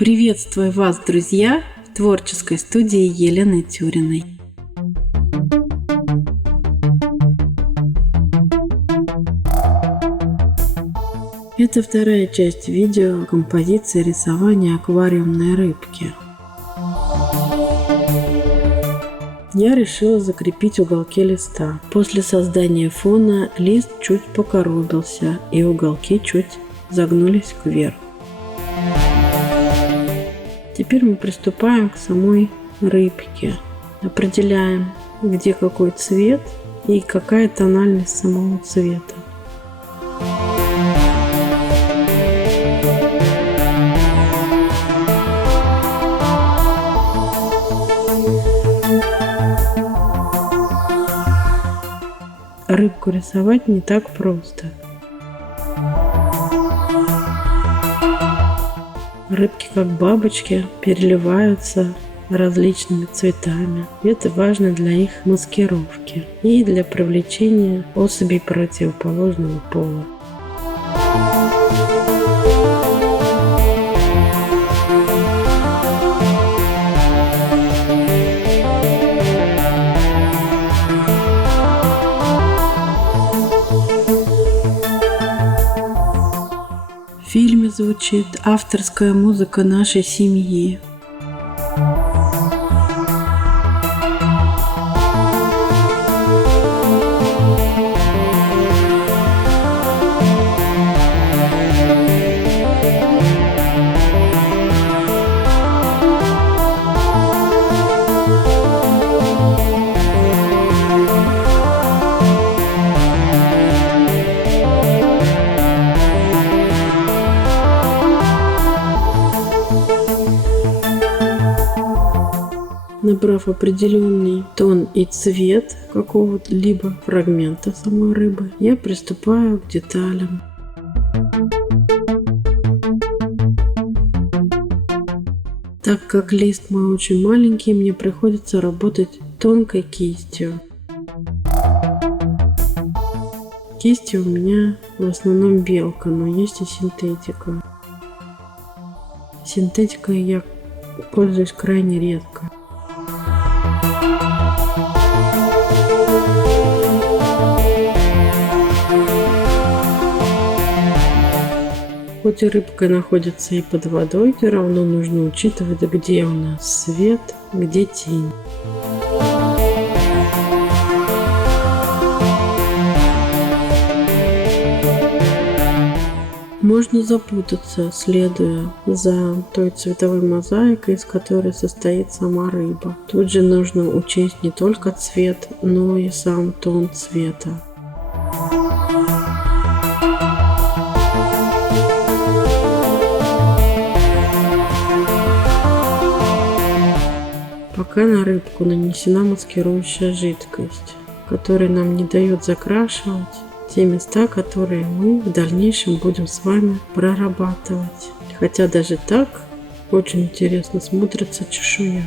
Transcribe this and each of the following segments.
Приветствую вас, друзья, в творческой студии Елены Тюриной. Это вторая часть видео композиции рисования аквариумной рыбки. Я решила закрепить уголки листа. После создания фона лист чуть покоробился, и уголки чуть загнулись кверху. Теперь мы приступаем к самой рыбке. Определяем, где какой цвет и какая тональность самого цвета. Рыбку рисовать не так просто. Рыбки, как бабочки, переливаются различными цветами. Это важно для их маскировки и для привлечения особей противоположного пола. В фильме звучит авторская музыка нашей семьи. Набрав определенный тон и цвет какого-либо фрагмента самой рыбы, я приступаю к деталям. Так как лист мой очень маленький, мне приходится работать тонкой кистью. Кисти у меня в основном белка, но есть и синтетика. Синтетикой я пользуюсь крайне редко. Хоть и рыбка находится и под водой, все равно нужно учитывать, где у нас свет, где тень. Можно запутаться, следуя за той цветовой мозаикой, из которой состоит сама рыба. Тут же нужно учесть не только цвет, но и сам тон цвета. Пока на рыбку нанесена маскирующая жидкость, которая нам не дает закрашивать те места, которые мы в дальнейшем будем с вами прорабатывать. Хотя даже так очень интересно смотрится чешуя.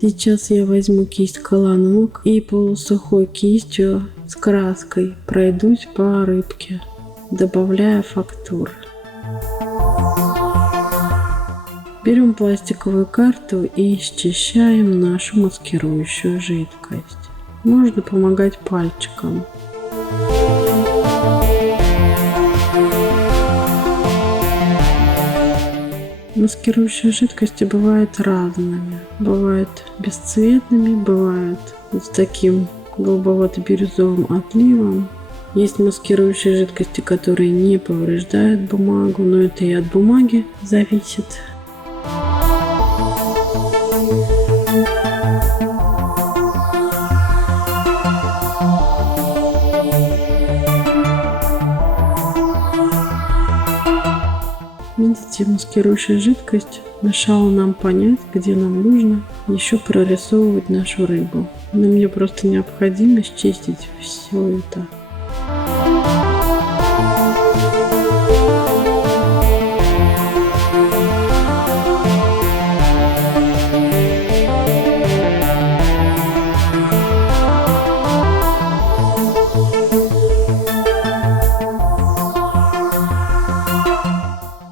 Сейчас я возьму кисть колонок и полусухой кистью с краской пройдусь по рыбке, добавляя фактур. Берем пластиковую карту и счищаем нашу маскирующую жидкость. Можно помогать пальчиком. Маскирующие жидкости бывают разными. Бывают бесцветными, бывают с таким голубовато-бирюзовым отливом. Есть маскирующие жидкости, которые не повреждают бумагу, но это и от бумаги зависит. Видите, маскирующая жидкость мешала нам понять, где нам нужно еще прорисовывать нашу рыбу. Но мне просто необходимо счистить все это.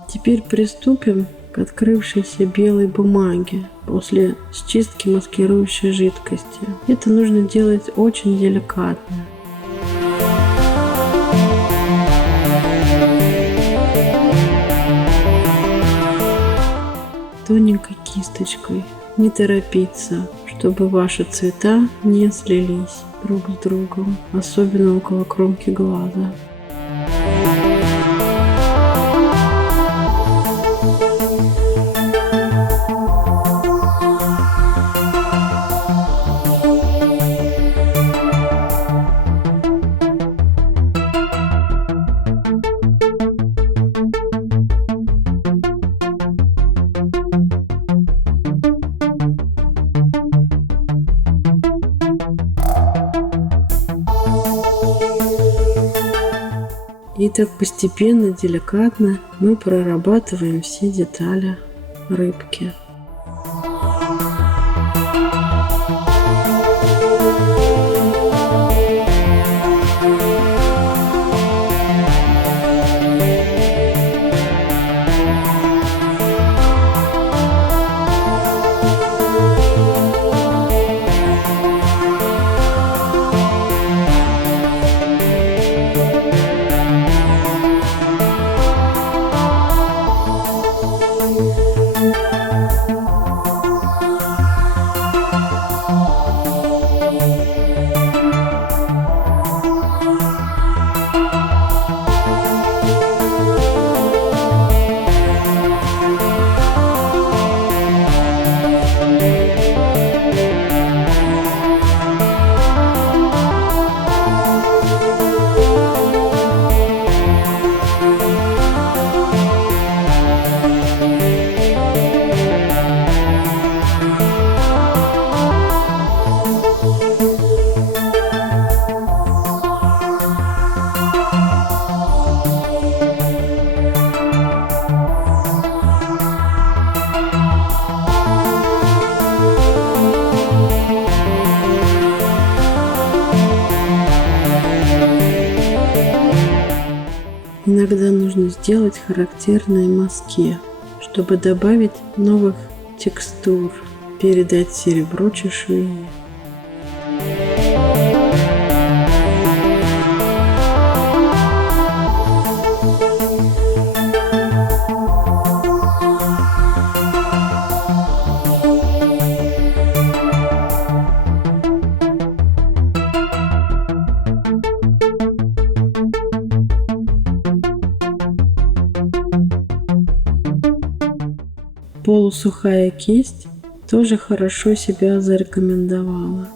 Теперь приступим к открывшейся белой бумаге после счистки маскирующей жидкости. Это нужно делать очень деликатно. Тоненькой кисточкой. Не торопиться, чтобы ваши цвета не слились друг с другом, особенно около кромки глаза. И так постепенно, деликатно мы прорабатываем все детали рыбки. Иногда нужно сделать характерные мазки, чтобы добавить новых текстур, передать серебро чешуи. Полусухая кисть тоже хорошо себя зарекомендовала.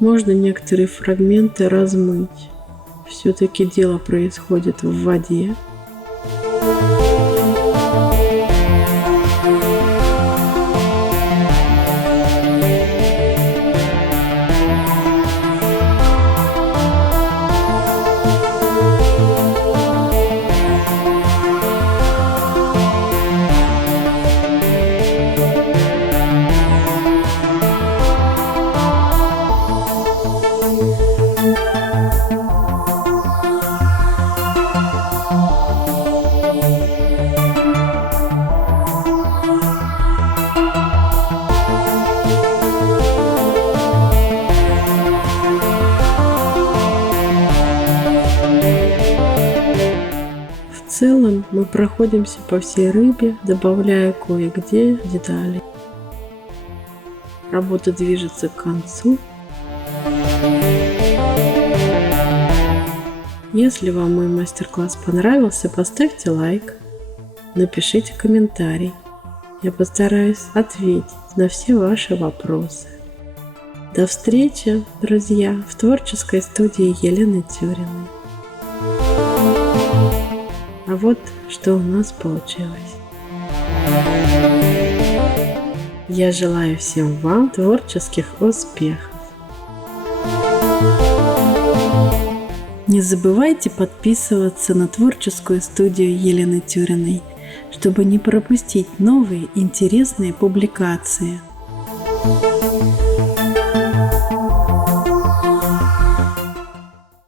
Можно некоторые фрагменты размыть. Все-таки дело происходит в воде. Мы проходимся по всей рыбе, добавляя кое-где детали. Работа движется к концу. Если вам мой мастер-класс понравился, поставьте лайк, напишите комментарий. Я постараюсь ответить на все ваши вопросы. До встречи, друзья, в творческой студии Елены Тюриной. А вот что у нас получилось. Я желаю всем вам творческих успехов. Не забывайте подписываться на творческую студию Елены Тюриной, чтобы не пропустить новые интересные публикации.